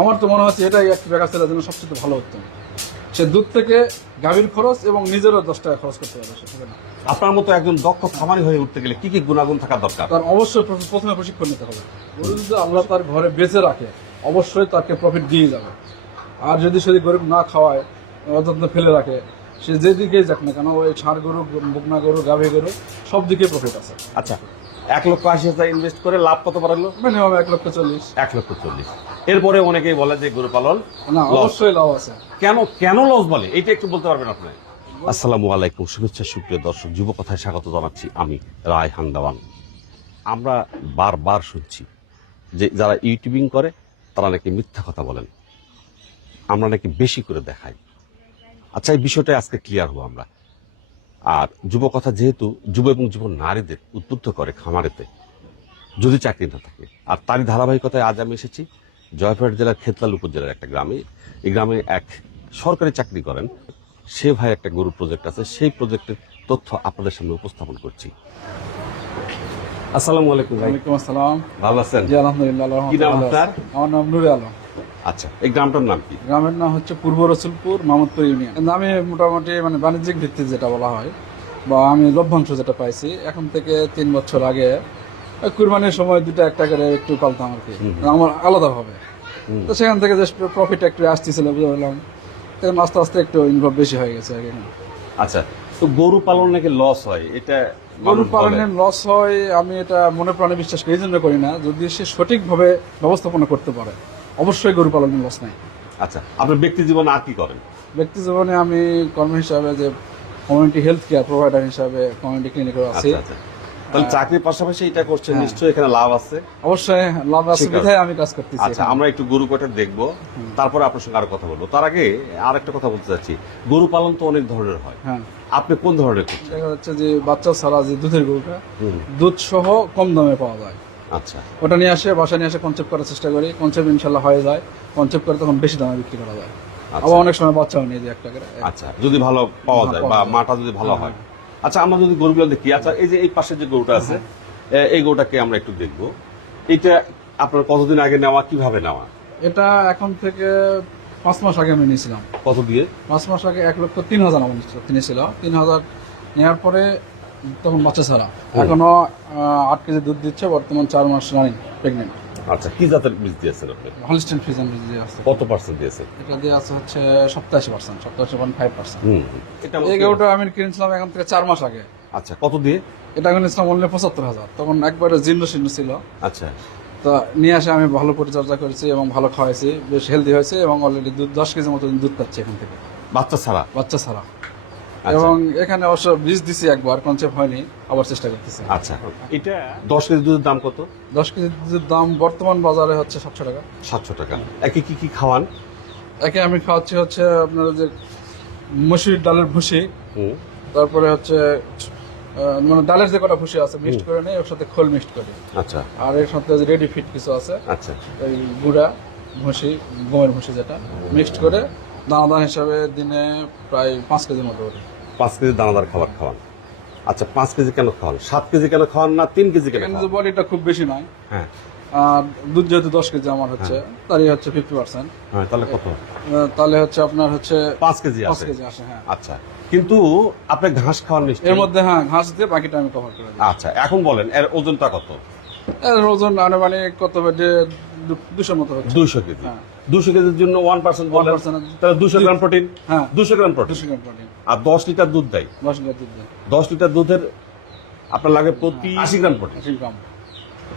আমার তো মনে হচ্ছে এটাই একটি বেকার ছেলের জন্য সবচেয়ে ভালো উত্তম। সে দুধ থেকে গাভীর খরচ এবং নিজেরও 10 টাকা খরচ করতে পারবে, সে না। আপনার মতো একজন দক্ষ খামারি হয়ে উঠতে গেলে কি কি গুণাগুণ থাকা দরকার? তার অবশ্যই প্রথমে প্রশিক্ষণ নিতে হবে। গরু যদি আল্লাহ তার ঘরে বেঁচে রাখে অবশ্যই তাকে প্রফিট দিয়ে যাবে। আর যদি সে গরিব না খাওয়ায়, অযত্ন ফেলে রাখে, সে যেদিকেই যাক না কেন, ওই ষাঁড় গরু, বকনা গরু, গাভী গরু সব দিকে প্রফিট আছে। আচ্ছা, 1,80,000 ইনভেস্ট করে লাভ কত বাড়ালো? মিনিমাম 1,40,000। 1,40,000। এরপরে অনেকেই বলে যে গরু পালন না, অবশ্যই লাভ আছে। কেন লস বলে, এটা একটু বলতে পারবেন আপনি? আসসালামু আলাইকুম, শুভেচ্ছা সুপ্রিয় দর্শক, যুব কথায় স্বাগত জানাচ্ছি আমি রায়হান দেওয়ান। আমরা বারবার শুনছি যে যারা ইউটিউবিং করে তারা নাকি মিথ্যা কথা বলেন, আমরা নাকি বেশি করে দেখাই। আচ্ছা, এই বিষয়টা আজকে ক্লিয়ার হবো আমরা। আর যুব কথা যেহেতু যুব এবং যুব নারীদের উদ্বুদ্ধ করে খামারেতে, যদি চাকরি না থাকে, আর তারই ধারাবাহিকতায় আজ আমি এসেছি জয়পুরহাট জেলার খেতলাল উপজেলার একটা গ্রামে। এই গ্রামে এক সরকারি চাকরি করেন সে ভাই একটা গরু প্রজেক্ট আছে, সেই প্রজেক্টের তথ্য আপনাদের সামনে উপস্থাপন করছি। আসসালামু আলাইকুম ভাই। ওয়ালাইকুম আসসালাম। ভালো আছেন? জি আলহামদুলিল্লাহ। কি নাম আপনার? আমার নাম নুরে আলম। আচ্ছা, এই গ্রামটার নাম কি? গ্রামের নাম হচ্ছে পূর্ব রসুলপুর, মামুদপুর ইউনিয়ন। আমি মোটামুটি বাণিজ্যিক ভিত্তিতে যেটা বলা হয়, বা আমি লভ্যাংশ যেটা পাইছি এখন থেকে 3 বছর আগে, কুরবানির সময় 2টা 1টা করে একটু পালতাম আর কি, আমার আলাদাভাবে। তো সেখান থেকে যে প্রফিট একটু আসতেছিল বুঝলাম, তখন আস্তে আস্তে একটু ইনভলভ বেশি হয়ে গেছে আর কি। আচ্ছা, তো গরু পালন নাকি লস হয়, এটা গরু পালনের লস হয় আমি এটা মনে প্রাণে বিশ্বাস করি, এই জন্য করি না। যদি সে সঠিকভাবে ব্যবস্থাপনা করতে পারে অবশ্যই গরু পালনের লস নাই। আচ্ছা, আপনার ব্যক্তি জীবনে আর কি করেন? ব্যক্তি জীবনে আমি কর্ম হিসাবে যে কমিউনিটি হেলথ কেয়ার প্রোভাইডার হিসাবে কমিউনিটি ক্লিনিকে আছি। আচ্ছা, তাহলে চাকরির পাশাপাশি এটা করছেন, নিশ্চয়ই এখানে লাভ আছে। অবশ্যই লাভ আছে, বিধায় আমি কাজ করতেছি। আচ্ছা, আমরা একটু গরু কয়টা দেখবো, তারপরে আপনার সঙ্গে আরো কথা বলবো। তার আগে আর একটা কথা বলতে চাচ্ছি, গরু পালন তো অনেক ধরনের হয়, হ্যাঁ, আপনি কোন ধরনের করছেন? দেখা যাচ্ছে যে বাচ্চা ছাড়া যে দুধের গরুটা, দুধ সহ কম দামে পাওয়া যায়, আচ্ছা, ওটা নিয়ে আসে বাসায় নিয়ে আসে কনসেপ্ট করার চেষ্টা করি। কনসেপ্ট ইনশাল্লাহ হয়ে যায়, কনসেপ্ট করে তখন বেশি দামে বিক্রি করা যায়। আবার অনেক সময় বাচ্চাও নিয়ে যায় 1 টাকা করে। আচ্ছা, যদি ভালো পাওয়া যায় বা মাটা যদি ভালো হয়। আচ্ছা, আমরা যদি গরুগুলো দেখি, আচ্ছা এই যে এই পাশে যে গরুটা আছে, এই গরুটাকে আমরা একটু দেখবো। এটা আপনার কতদিন আগে নেওয়া, কিভাবে নেওয়া? এটা এখন থেকে 5 মাস আগে আমি নিয়েছিলাম। কত দিয়ে? 5 মাস আগে 1,03,000 আমার কিনেছিল। 3,000 নেওয়ার পরে তখন বাচ্চা ছাড়া, এখনো 8 কেজি দুধ দিচ্ছে, বর্তমান 4 মাস রানিং প্রেগনেন্ট। আচ্ছা, কি জাতের বীজ দিয়েছেন আপনি? হলিস্টিন ফ্রিজিয়ান বীজ দিয়ে আছে। কত পার্সেন্ট দিয়েছেন? এটা দিয়ে আছে হচ্ছে 87%, 87.5%। এটা এই গরুটা আমি কিনেছিলাম এখন থেকে 4 মাস আগে। আচ্ছা, কত দিয়ে? এটা কিনেছিলাম অনলি 75,000, তখন একবারে জীর্ণ শীর্ণ ছিল। আচ্ছা, তো নিয়ে আসে আমি ভালো পরিচর্যা করেছি এবং ভালো খাওয়াইছি, বেশ হেলদি হয়েছে এবং অলরেডি দুধ 10 কেজির মতো দুধ পাচ্ছে এখান থেকে, বাচ্চা ছাড়া? বাচ্চা ছাড়া। আচ্ছা। এবং এখানে অবশ্য বীজ দিছি একবার, কনসেপ্ট হয়নি, আবার চেষ্টা করতেছি। আচ্ছা, এটা 10 কেজি দুধের দাম কত? 10 কেজি দুধের দাম বর্তমান বাজারে হচ্ছে 700 টাকা। 700 টাকা। একে কি কি খাওয়ান? একে আমি খাওয়াচ্ছি হচ্ছে আপনার যে মসুরির ডালের ভুসি, তারপরে হচ্ছে ডালের যে কটা ভুসি আছে মিক্সড করে নেই, ওর সাথে খোল মিক্সড করি। আচ্ছা, আর এর সাথে রেডি ফিট কিছু আছে, আচ্ছা, এই গুঁড়া ভুসি, গমের ভুসি যেটা মিক্সড করে দানাদার হিসাবে দিনে প্রায় 5 কেজির মতো করি। 5 কেজি দানাদার খাবার খাওয়ান। আচ্ছা, 5 কেজি কেন খাওয়ান? 7 কেজি কেন খাওয়ান না 3 কেজি কেন? কিন্তু বডিটা খুব বেশি নয়। হ্যাঁ, আর দুধ যেহেতু 10 কেজি আমার হচ্ছে, তারই হচ্ছে 50%। হ্যাঁ, তাহলে কত? তাহলে হচ্ছে আপনার হচ্ছে 5 কেজি 5 আসে। কেজি আসে। হ্যাঁ, আচ্ছা, কিন্তু আপনি ঘাস খাওয়ান এর নিশ্চয়ই? মধ্যে হ্যাঁ ঘাস দিয়ে বাকিটা আমি কভার করে দিই। আচ্ছা, এখন বলেন এর ওজনটা কত? এর ওজন আনুমানিক কত, 200 মতো হচ্ছে। 200 কেজি। হ্যাঁ। 200 কেজির জন্য 1% বলেন, 1% তাহলে 200 গ্রাম প্রোটিন। হ্যাঁ, 200 গ্রাম প্রোটিন। 200 gram protein. আর 10 লিটার দুধ দেয়। 10 লিটার দুধ দেয়। 10 লিটার দুধের আপনার লাগে প্রতি 80 গ্রাম প্রোটিন। 80 গ্রাম।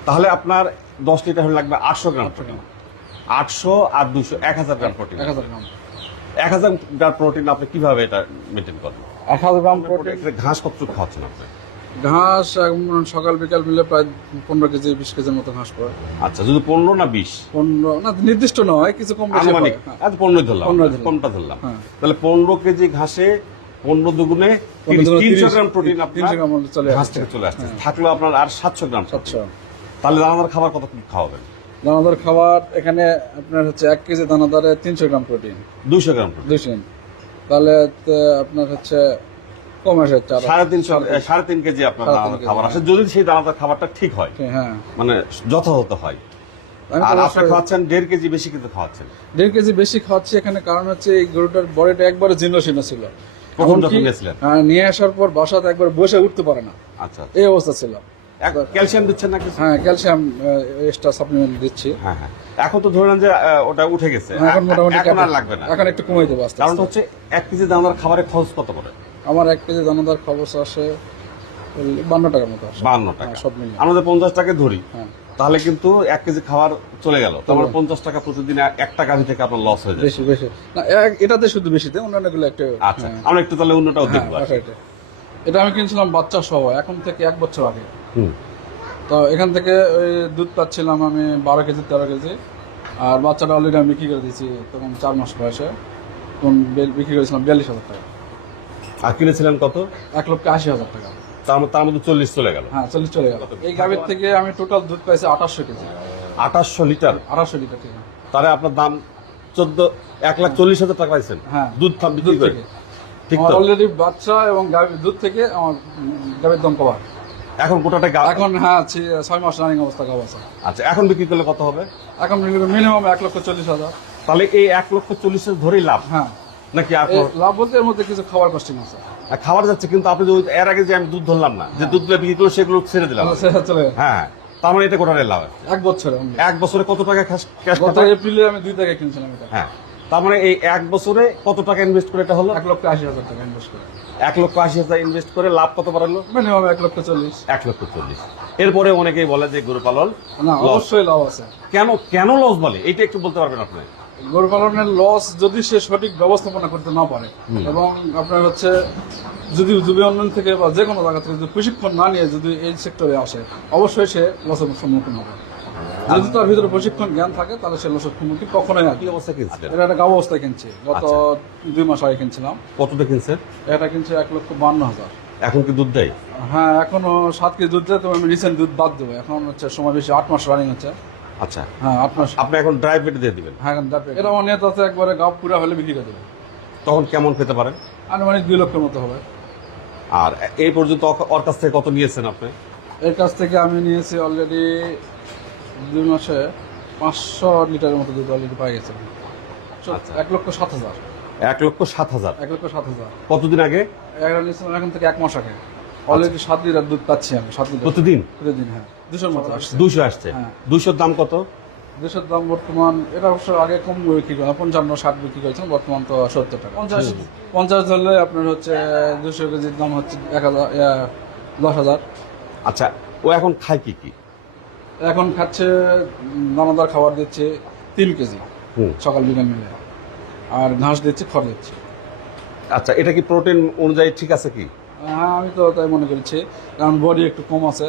তাহলে আপনার 10 লিটার হলে লাগবে 800 গ্রাম 800 প্রোটিন। গ্রাম। 800 আর 200, 1000 গ্রাম প্রোটিন। 1000 গ্রাম। 1000 গ্রাম প্রোটিন আপনি কিভাবে এটা মেনটেন করেন? 1000 গ্রাম প্রোটিন। ঘাস কত খাওয়াচ্ছেন আপনি? ঘাস সকাল বিকাল মিলে প্রায় 15 কেজি 20 কেজির মতো ঘাস পড়ে। আচ্ছা, যদি 15 না 20? 15 না, নির্দিষ্ট নয়, কিছু কম বেশি আনুমানিক। হয়। হ্যাঁ। আচ্ছা, 15 ধরলাম, 15 ধরলাম। কমটা ধরলাম। হ্যাঁ। তাহলে 15 কেজি ঘাসে 15 দুগুণে 300 গ্রাম প্রোটিন 300 গ্রাম চলে ঘাস আসছে। থেকে চলে আসছে। হ্যাঁ। থাকলো আপনার আর 700 গ্রাম প্রোটিন। 700। তাহলে দানাদার খাবার কত কি খাওয়াবেন? দানাদার খাবার এখানে আপনার হচ্ছে 1 কেজি দানাদারে 300 গ্রাম প্রোটিন। 200 gram protein. 200। তাহলে আপনার হচ্ছে কম আসে 3.5 কেজি আপনার দানাদার খাবার আসে, যদি সেই দানাদার খাবারটা ঠিক হয়, হ্যাঁ, মানে যথাযথ হয়। আমি আর তো আপনি খাওয়াচ্ছেন 1.5 কেজি বেশি কিন্তু খাওয়াচ্ছেন। 1.5 কেজি বেশি খাওয়াচ্ছি এখানে, কারণ হচ্ছে এই গরুটার বডিটা একবারে জীর্ণ শীর্ণ ছিল। কখন এমনকি, যখন গেছিলেন? নিয়ে আসার পর বাসাতে একবার বসে উঠতে পারে না, আচ্ছা, এই অবস্থা ছিল। ক্যালসিয়াম দিচ্ছেন না কিছু? হ্যাঁ, ক্যালসিয়াম এক্সট্রা সাপ্লিমেন্ট দিচ্ছি। হ্যাঁ হ্যাঁ, এখন তো ধরেন যে ওটা উঠে গেছে, এখন মোটামুটি এখন আর লাগবে না। এখন একটু কমে দেবো আস্তে কারণ আস্তে। হচ্ছে 1 কেজি দানাদার খাবারের খরচ কত করে? আমার 1 কেজি দানাদার খরচ আসে 52 টাকার মতো আসে। 52 টাকা। সব মিলিয়ে। আমাদের 50 টাকা ধরি, হ্যাঁ, তাহলে কিন্তু 1 কেজি খাবার চলে গেল, তারপর 50 টাকা প্রতিদিন একটা গাভী থেকে আপনার লস হয়ে যায়। বেশি বেশি না, এটাতে শুধু বেশিতে, অন্যান্যগুলো একটু। আচ্ছা, আমরা একটু তাহলে অন্যটাও হ্যাঁ, দেখবো। বাসাইতে। এটা আমি কিনছিলাম বাচ্চা সহ, এখন থেকে 1 বছর আগে। হুম, তো এখান থেকে ওই দুধ পাচ্ছিলাম আমি 12 কেজি 13 কেজি, আর বাচ্চাটা অলরেডি আমি বিক্রি করে দিয়েছি তখন 4 মাস বয়সে, তখন বিক্রি করেছিলাম 42,000 টাকা। আর কিনেছিলেন কত? 1,80,000 টাকা। তার মধ্যে 40 চলে গেল। হ্যাঁ, 40 চলে গেল। এই গাভীর থেকে আমি টোটাল দুধ পাইছি 2800 কেজি। 2800 লিটার? 2800 লিটার থেকে। তাহলে আপনার দাম 1,40,000 টাকা পাইছেন হ্যাঁ, দুধ বিক্রি করে। ঠিক তো? অলরেডি বাচ্চা এবং গাভীর দুধ থেকে আমার গাভীর দাম কমা। এখন গোটাটা এখন হ্যাঁ 6 মাস রানিং অবস্থা গাভ আছে। আচ্ছা, এখন বিক্রি করলে কত হবে? এখন মিনিমাম 1,40,000। তাহলে এই 1,40,000 ধরেই লাভ হ্যাঁ, নাকি? এই লাভ বলতে এর মধ্যে কিছু খাবার কস্টিং আছে। খাবার যাচ্ছে, কিন্তু আপনি যে এর আগে যে আমি দুধ ধরলাম না, যে দুধগুলো বিক্রি করলো সেগুলো ছেড়ে দিলাম। সেটা চলে হ্যাঁ, তার মানে এটা গোটাটাই লাভ। 1 বছরে only। 1 বছরে কত টাকা ক্যাশ? গত এপ্রিলে আমি 2 টাকা কিনছিলাম এটা। হ্যাঁ, তার মানে এই 1 বছরে কত টাকা ইনভেস্ট করে এটা হলো? 1,80,000 টাকা ইনভেস্ট করে 1,80,000 ইনভেস্ট করে লাভ কত বাড়ালো? মিনিমাম 1,40,000। 1,40,000। এরপরে অনেকেই বলে যে গরু পালন না, loss। অবশ্যই লাভ আছে। কেন লস বলে এটা একটু বলতে পারবেন আপনি? গরু পালনের লস যদি সে সঠিক ব্যবস্থাপনা করতে না পারে, এবং আপনার হচ্ছে যদি যুবীয়ন থেকে বা যে কোনো জায়গা থেকে যদি প্রশিক্ষণ না নিয়ে যদি এই সেক্টরে আসে, অবশ্যই সে লসের সম্মুখীন হবে। যদি তার ভিতরে প্রশিক্ষণ জ্ঞান থাকে তাহলে সে লসের সম্মুখীন কখনোই কি হবে। অবস্থা কিনছিলেন? এটা একটা গাভ অবস্থায় কিনছি, গত 2 মাস আগে কিনছিলাম। কতটা কিনছেন? এটা কিনছি 1,52,000। এখন কি দুধ দেয়? হ্যাঁ, এখনো 7 কেজি দুধ দেয়, তবে আমি রিসেন্ট দুধ বাদ দেবো। এখন হচ্ছে সময় বেশি, 8 মাস রানিং হচ্ছে। আচ্ছা, হ্যাঁ, 8 মাস। আপনি এখন ড্রাই পেটে দিয়ে দিবেন? হ্যাঁ, এটা আমার নিয়ত আছে একবারে গাভ পুরা হলে বিক্রি করে দেবো। তখন কেমন পেতে পারেন? আনুমানিক 2 লক্ষের মতো হবে। আর এই পর্যন্ত ওর কাছ থেকে কত নিয়েছেন আপনি? এর কাছ থেকে আমি নিয়েছি অলরেডি 2 মাসে 500 লিটারের মতো দুধ অলরেডি পাই গেছে। 1,07,000। 1,07,000? 1,07,000। কতদিন আগে? এখন থেকে 1 মাস আগে অলরেডি 7 লিটার দুধ পাচ্ছি আমি। 7 লিটার প্রতিদিন? প্রতিদিন, হ্যাঁ। 200-র মতো আসছে। 200 আসছে? হ্যাঁ। 200-র দাম কত? 200-র দাম বর্তমান, এটা অবশ্য আগে কম বিক্রি করে 55-60 বিক্রি করেছিলাম, বর্তমান তো 70 টাকা। 50 ধরলে আপনার হচ্ছে 200 কেজির দাম হচ্ছে 10,000। আচ্ছা, ও এখন খায় কি? এখন খাচ্ছে দানাদার খাবার দিচ্ছে 3 কেজি হুম। সকাল বিকাল মিলে, আর ঘাস দিচ্ছে, খড় দিচ্ছে। আচ্ছা, এটা কি প্রোটিন অনুযায়ী ঠিক আছে কি? হ্যাঁ, আমি তো তাই মনে করছি, কারণ বডি একটু কম আছে।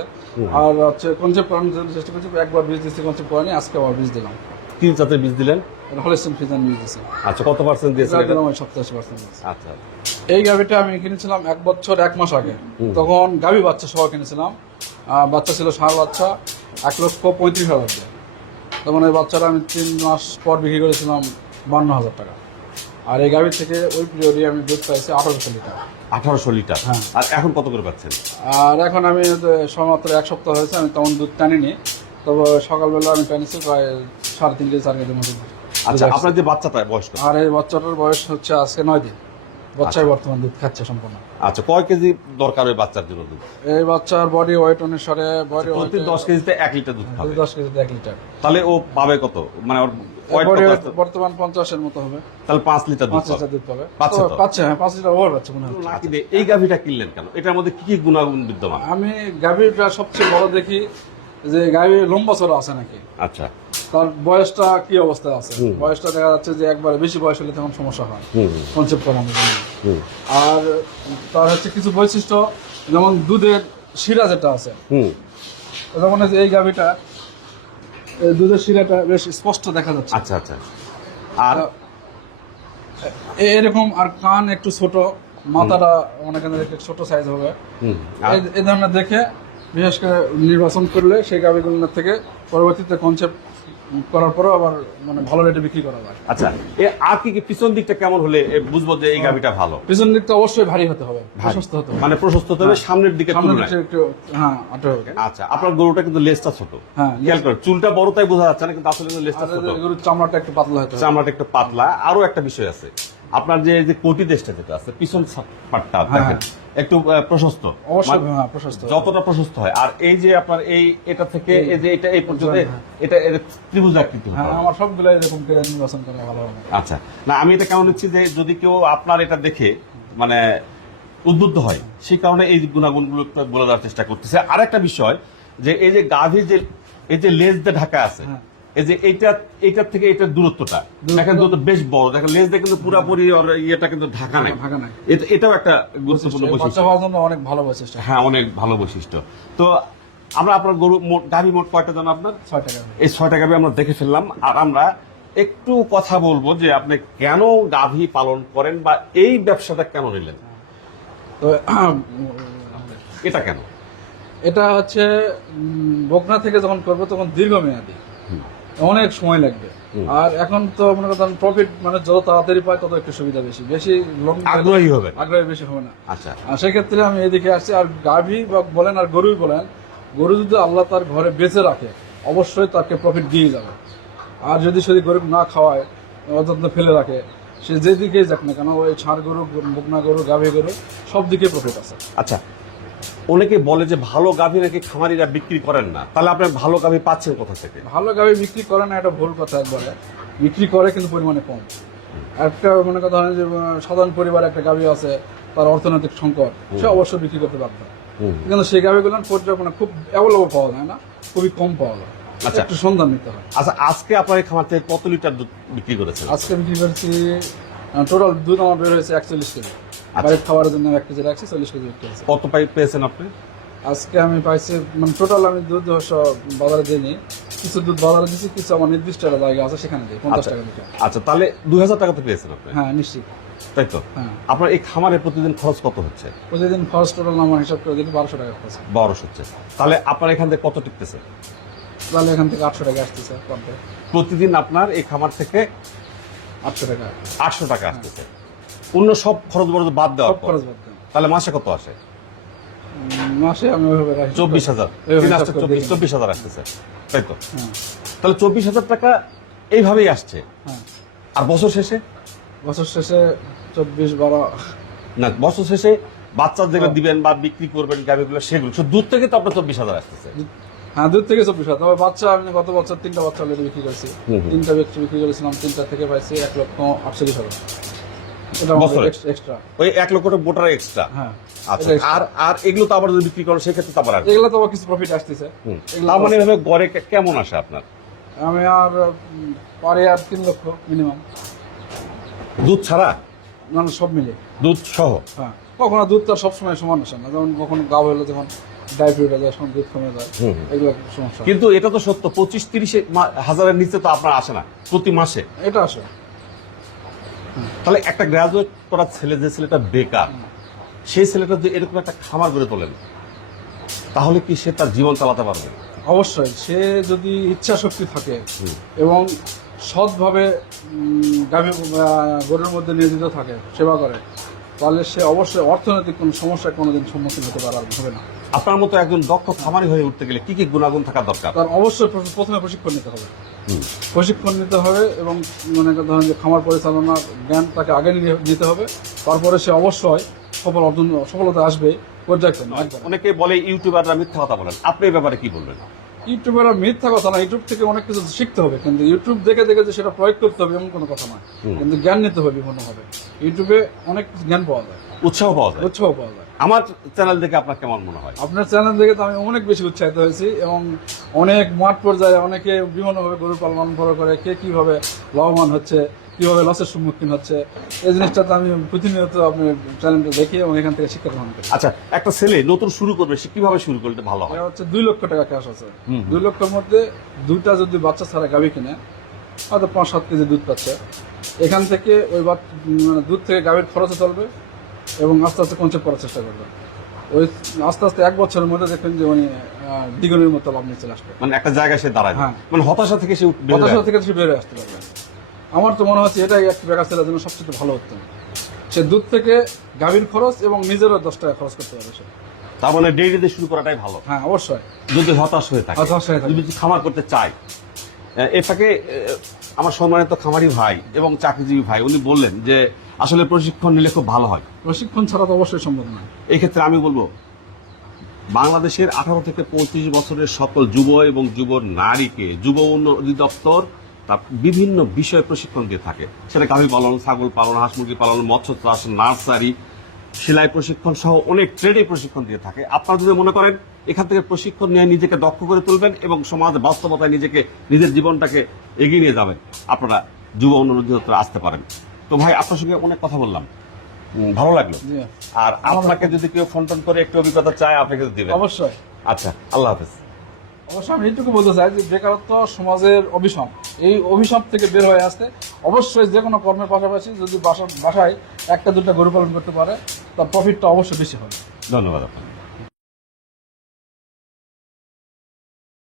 আর হচ্ছে কনসেপ্ট করানোর জন্য চেষ্টা করছি, একবার বীজ দিচ্ছি কনসেপ্ট করানি, আজকে আবার বীজ দিলাম। কি জাতের বীজ দিলেন? এটা হলিস্টিন ফ্রিজিয়ান বীজ দিচ্ছি। আচ্ছা, কত পার্সেন্ট দিয়েছেন এটা? দিলাম 87%। আচ্ছা, এই গাভিটা আমি কিনেছিলাম 1 বছর 1 মাস আগে, তখন গাভি বাচ্চা সহ কিনেছিলাম। বাচ্চা ছিল ষাঁড় বাচ্চা, 1,35,000 দিয়ে। তখন এই বাচ্চাটা আমি 3 মাস পর বিক্রি করেছিলাম 52,000 টাকা। আর এই গাভীর থেকে ওই পিরিয়ডে আমি দুধ পাইছি 1800 লিটার। 1800 লিটার? হ্যাঁ। আর এখন কত করে পাচ্ছেন? আর এখন আমি সমাত্র 1 সপ্তাহ হয়েছে, আমি তেমন দুধ টানিনি, তবে সকালবেলা আমি টানিছি প্রায় 3.5 কেজি 4 কেজির মতো। আচ্ছা, আপনার যে বাচ্চাটা বয়স কত? আর এই বাচ্চাটার বয়স হচ্ছে আজকে 9 দিন। বাচ্চাই বর্তমান দুধ খাচ্ছে সম্পূর্ণ। আচ্ছা, কয় কেজি দরকার ওই বাচ্চার জন্য দুধ? এই বাচ্চার বডি ওয়েট অনুসারে প্রতি 10 কেজিতে 1 লিটার দুধ খাবে। 10 কেজিতে 1 লিটার। তাহলে ও পাবে কত? মানে ওর weight বডি কত ওয়েট আছে? বর্তমান 50-এর মতো হবে। তাহলে 5 লিটার দুধ 5 লিটার পাবে। দুধ পাবে। পাচ্ছে তো? পাচ্ছে, হ্যাঁ, 5 লিটার ওভার পাচ্ছে মনে হচ্ছে। না কিনে এই গাভীটা কিনলেন কেন? এটার মধ্যে কি কি গুণাগুণ বিদ্যমান? আমি গাভীটা সবচেয়ে বড় দেখি যে গাভী লম্বা চড়া আছে নাকি, আচ্ছা। তার বয়সটা কি অবস্থায় আছে। বয়সটা দেখা যাচ্ছে যে একবারে বেশি বয়স হলে তখন সমস্যা হয় কনসেপ্ট করানোর জন্য। আর তার হচ্ছে কিছু বৈশিষ্ট্য, যেমন দুধের শিরা যেটা আছে, যেমন এই গাভীটা দুধের শিরাটা বেশ স্পষ্ট দেখা যাচ্ছে। আচ্ছা আচ্ছা। আর এরকম, আর কান একটু ছোট, মাথাটা অনেক ছোট সাইজ হবে। এই ধরনের দেখে বিশেষ করে নির্বাচন করলে সেই গাভীগুলোর থেকে পরবর্তীতে কনসেপ্ট করার পরেও আবার মানে ভালো রেটে বিক্রি করা যায়। আচ্ছা, আর কি পিছন দিকটা কেমন হলে বুঝবো যে এই গাভিটা ভালো? পিছন দিকটা অবশ্যই ভারী হতে হবে, প্রশস্ত হতে হবে, মানে প্রশস্ত হতে হবে সামনের দিকে সামনের তুলনায়। দিকে একটু হ্যাঁ আটে হবে। আচ্ছা, আপনার গরুটা কিন্তু লেজটা ছোট, হ্যাঁ, খেয়াল করেন, চুলটা বড় তাই বোঝা যাচ্ছে না, কিন্তু আসলে কিন্তু লেজটা আর ছোট, গরুর চামড়াটা একটু পাতলা হতে হবে। চামড়াটা একটু পাতলা। আরো একটা বিষয় আছে, আপনার যে যে কোটি দেশটা যেটা আছে পিছন পাটটা দেখেন একটু প্রশস্ত, অবশ্যই মানে হ্যাঁ প্রশস্ত হবে। যতটা প্রশস্ত হয়। আর এই যে আপনার এটা থেকে এই যে এটা এই পর্যন্ত এটা ত্রিভুজ আকৃতি হতে হ্যাঁ হবে। আমার সবগুলো এরকম করে নির্বাচন করা ভালো হবে। আচ্ছা, না আমি এটা কেমন নিচ্ছি যে যদি কেউ আপনার এটা দেখে মানে উদ্বুদ্ধ হয়, সেই কারণে এই গুণাগুণগুলো একটু বলে দেওয়ার চেষ্টা করতেছে। আরেকটা বিষয় যে এই যে গাভীর যে এই যে লেজ দিয়ে ঢাকা আছে, এই যে এইটার থেকে এটার দূরত্বটা দেখেন, দূরত্ব বেশ বড়, দেখেন লেজ দিয়ে কিন্তু পুরাপুরি ওর ইয়েটা কিন্তু ঢাকা নাই। ঢাকা নাই। এটাও একটা গুরুত্বপূর্ণ বাচ্চা বৈশিষ্ট্য। হওয়ার জন্য অনেক ভালো বৈশিষ্ট্য। হ্যাঁ, অনেক ভালো বৈশিষ্ট্য। তো আমরা আপনার গরু গাভী মোট কয়টা জানো আপনার? 6 টাকা। এই 6টা গাভী আমরা দেখে ফেললাম। আর আমরা একটু কথা বলবো যে আপনি কেন গাভী পালন করেন বা এই ব্যবসাটা কেন নিলেন, তো এটা কেন? এটা হচ্ছে বকনা থেকে যখন করবো তখন দীর্ঘমেয়াদী, অনেক সময় লাগবে। আর এখন তো মনে করতাম প্রফিট মানে যত তাড়াতাড়ি পায় তত একটু সুবিধা বেশি, বেশি লং আগ্রহী হবে, আগ্রহী বেশি হবে না। আচ্ছা, আর সেক্ষেত্রে আমি এদিকে আসছি। আর গাভী বা বলেন আর গরুই বলেন, গরু যদি আল্লাহ তার ঘরে বেঁচে রাখে অবশ্যই তাকে প্রফিট দিয়ে যাবে। আর যদি গরু না খাওয়ায়, অযত্ন ফেলে রাখে, সে যেদিকেই যাক না কেন, ওই ষাঁড় গরু, বকনা গরু, গাভী গরু সব দিকে প্রফিট আছে। আচ্ছা, অনেকে বলে যে ভালো গাভী নাকি খামারিরা বিক্রি করেন না, তাহলে আপনি ভালো গাভী পাচ্ছেন কোথা থেকে? ভালো গাভী বিক্রি করে না, এটা ভুল কথা। একবারে বিক্রি করে কিন্তু পরিমাণে কম। একটা মনে কথা হয় যে সাধারণ পরিবার একটা গাভী আছে, তার অর্থনৈতিক সংকট, সে অবশ্যই বিক্রি করতে বাধ্য। কিন্তু সেই গাভীগুলো মানে খুব অ্যাভেলেবল পাওয়া যায় না, খুবই কম পাওয়া যায়। আচ্ছা, একটু সন্ধান নিতে হয়। আচ্ছা, আজকে আপনার এই খামার থেকে কত লিটার দুধ বিক্রি করেছেন? আজকে বিক্রি করেছি টোটাল দুধ আমার বের হয়েছে 41 কেজি। বাড়ির খাবারের জন্য 1 কেজি রাখছি, 40 কেজি বিক্রি হয়েছে। কত পেয়েছেন আপনি? আজকে আমি পাইছি মানে টোটাল আমি দুধ বাজারে দিইনি, কিছু দুধ বাজারে দিচ্ছি, কিছু আমার নির্দিষ্ট একটা জায়গা আছে সেখানে দিই 50 টাকা লিটার। আচ্ছা, তাহলে 2000 টাকা তো পেয়েছেন আপনি? হ্যাঁ নিশ্চিত। তাই তো? হ্যাঁ, আপনার এই খামারে প্রতিদিন খরচ কত হচ্ছে? প্রতিদিন ফার্স্ট টোটাল আমার হিসাব করে দিলে 1200 টাকা খরচ। 1200 হচ্ছে। তাহলে আপনার এখান থেকে কত টিকতেছে? তাহলে এখান থেকে 800 টাকা আসতেছে পার ডে। প্রতিদিন আপনার এই খামার থেকে 800 টাকা 800 টাকা আসতেছে, অন্য সব খরচ বরচ বাদ দেওয়ার সব পর। খরচ বাদ দেন। তাহলে মাসে কত আসে? মাসে আমি ওইভাবে রাখি 24,000। এইভাবে 3 হিসাব আসতে করে দেখি। 24,000 আসতেছে, তাই তো? হ্যাঁ তাহলে 24,000 টাকা এইভাবেই আসছে। হ্যাঁ, আর বছর শেষে? বছর শেষে 24-12 না, বছর শেষে বাচ্চা যেগুলো দিবেন বা বিক্রি করবেন গাভীগুলো, সেগুলো শুধু দুধ থেকে তো আপনার 24,000 আসতেছে। হ্যাঁ, দুধ থেকে 24,000। তবে বাচ্চা আমি গত বছর 3টা বাচ্চা অলরেডি বিক্রি করেছি। 3টা বিক্রি করেছিলাম, 3টা থেকে পাইছি 1,48,000। এটা বছরে? এক্সট্রা। ওই 1 লক্ষ টাকা বোটার এক্সট্রা। হ্যাঁ, আচ্ছা, এটা extra। আর এগুলো তো আবার যদি বিক্রি করেন সেক্ষেত্রে তো আবার আসবে। এগুলো তো আবার কিছু প্রফিট আসতেছে। তার মানে এভাবে গড়ে কেমন আসে আপনার? আমি আর পারে আর 3 লক্ষ মিনিমাম, দুধ ছাড়া? মানে সব মিলে। দুধ সহ? হ্যাঁ, কখনো দুধ তো আর সবসময় সমান আসে না, যেমন কখনো গাভ হলে যখন ডাইফ্রুট হয়ে যায়, দুধ কমে যায়, এগুলো সমস্যা। কিন্তু এটা তো সত্য, 25-30 হাজারের নিচে তো আপনার আসে না প্রতি মাসে। এটা আসে। তাহলে একটা গ্রাজুয়েট করা ছেলে, যে ছেলেটা বেকার, সেই ছেলেটা যদি এরকম একটা খামার গড়ে তোলেন, তাহলে কি সে তার জীবন চালাতে পারবে? অবশ্যই, সে যদি ইচ্ছা শক্তি থাকে এবং সৎভাবে গরুর মধ্যে নিয়োজিত থাকে, সেবা করে, তাহলে সে অবশ্যই অর্থনৈতিক কোনো সমস্যার কোনোদিন সম্মুখীন হতে হবে না। আপনার মতো একজন দক্ষ খামারি হয়ে উঠতে গেলে কি কি গুণাগুণ থাকা দরকার? তার অবশ্যই প্রথমে প্রশিক্ষণ নিতে হবে। প্রশিক্ষণ নিতে হবে এবং মনে ধরেন যে খামার পরিচালনার জ্ঞান তাকে আগে নিতে হবে। তারপরে সে অবশ্যই সফলতা আসবে পর্যায়ক্রমে। অনেকে বলে ইউটিউবাররা মিথ্যা কথা বলেন, আপনি এই ব্যাপারে কি বলবেন? ইউটিউবের মিথ্যা কথা না, ইউটিউব থেকে অনেক কিছু শিখতে হবে, কিন্তু ইউটিউব দেখে দেখে যে সেটা প্রয়োগ করতে হবে এমন কোনো কথা নয়। কিন্তু জ্ঞান নিতে হবে বিভিন্নভাবে। ইউটিউবে অনেক জ্ঞান পাওয়া যায়, উৎসাহ পাওয়া যায়। উৎসাহ পাওয়া যায়। আমার চ্যানেল দেখে আপনার কেমন মনে হয়? আপনার চ্যানেল দেখে তো আমি অনেক বেশি উৎসাহিত হয়েছি এবং অনেক মাঠ পর্যায়ে অনেকে বিভিন্নভাবে গরু পালন করে কে কিভাবে লাভবান হচ্ছে, কিভাবে লসের সম্মুখীন হচ্ছে, এই জিনিসটাতে আমি প্রতিনিয়ত আপনার চ্যানেলটা দেখি এবং এখান থেকে শিক্ষা গ্রহণ করি। আচ্ছা, একটা ছেলে নতুন শুরু করবে, সে কিভাবে শুরু করলে ভালো হয়? এটা হচ্ছে 2 লক্ষ টাকা ক্যাশ আছে। 2 লক্ষের মধ্যে 2টা যদি বাচ্চা ছাড়া গাভী কিনে, হয়তো 5-7 কেজি দুধ পাচ্ছে। এখান থেকে ওই মানে দুধ থেকে গাভীর খরচও চলবে এবং আস্তে আস্তে কনসেপ্ট করার চেষ্টা করবে। ওই আস্তে আস্তে 1 বছরের মধ্যে দেখবেন যে মানে দ্বিগুণের মতো লাভ নিয়ে চলে আসবে। মানে একটা জায়গায় সে দাঁড়ায়, হ্যাঁ। মানে হতাশা থেকে সে বের হয়ে হতাশা আসে। থেকে সে বেরোয় আসতে পারবে। আমার তো মনে হচ্ছে এটাই একটা বেকার ছেলের জন্য সবচেয়ে ভালো উত্তম। সে দুধ থেকে গাভীর খরচ এবং নিজেরও 10 টাকা খরচ করতে পারবে সে। তার মানে ডেইরি দিয়ে শুরু করাটাই ভালো, হ্যাঁ অবশ্যই। যদি হতাশ হয়ে থাকে, হতাশ হয়ে থাকে। যদি খামার করতে চায়। এটাকে আমার সম্মানিত খামারি ভাই এবং চাকরিজীবী ভাই উনি বললেন যে আসলে প্রশিক্ষণ নিলে খুব ভালো হয়। প্রশিক্ষণ ছাড়া তো অবশ্যই সম্ভব নয়। এই ক্ষেত্রে আমি বলবো বাংলাদেশের 18 থেকে 35 বছরের সকল যুব এবং যুব নারীকে যুব উন্নয়ন অধিদপ্তর তার বিভিন্ন বিষয়ে প্রশিক্ষণ দিয়ে থাকে। সেটা গাভী পালন, ছাগল পালন, হাঁস মুরগি পালন, মৎস্য চাষ, নার্সারি, সেলাই প্রশিক্ষণ সহ অনেক ট্রেডে প্রশিক্ষণ দিয়ে থাকে। আপনারা যদি মনে করেন এখান থেকে প্রশিক্ষণ নিয়ে নিজেকে দক্ষ করে তুলবেন এবং সমাজ বাস্তবতায় নিজের জীবনটাকে এগিয়ে নিয়ে যাবেন, আপনারা যুব উন্নয়ন অধিদপ্তরে আসতে পারেন। তো ভাই আপনার সঙ্গে অনেক কথা বললাম, ভালো লাগলো। জি। আর আপনাকে যদি কেউ ফোন টোন করে একটু অভিজ্ঞতা চায় আপনাকে দিবেন। অবশ্যই। আচ্ছা, আল্লাহ হাফেজ। অবশ্যই আমি এইটুকু বলতে চাই যে বেকারত্ব সমাজের অভিশাপ। এই অভিশাপ থেকে বের হয়ে আসতে অবশ্যই যে কোনো কর্মের পাশাপাশি যদি বাসায় 1-2টা গরু পালন করতে পারে তার প্রফিটটা অবশ্যই বেশি হবে। ধন্যবাদ আপনাকে।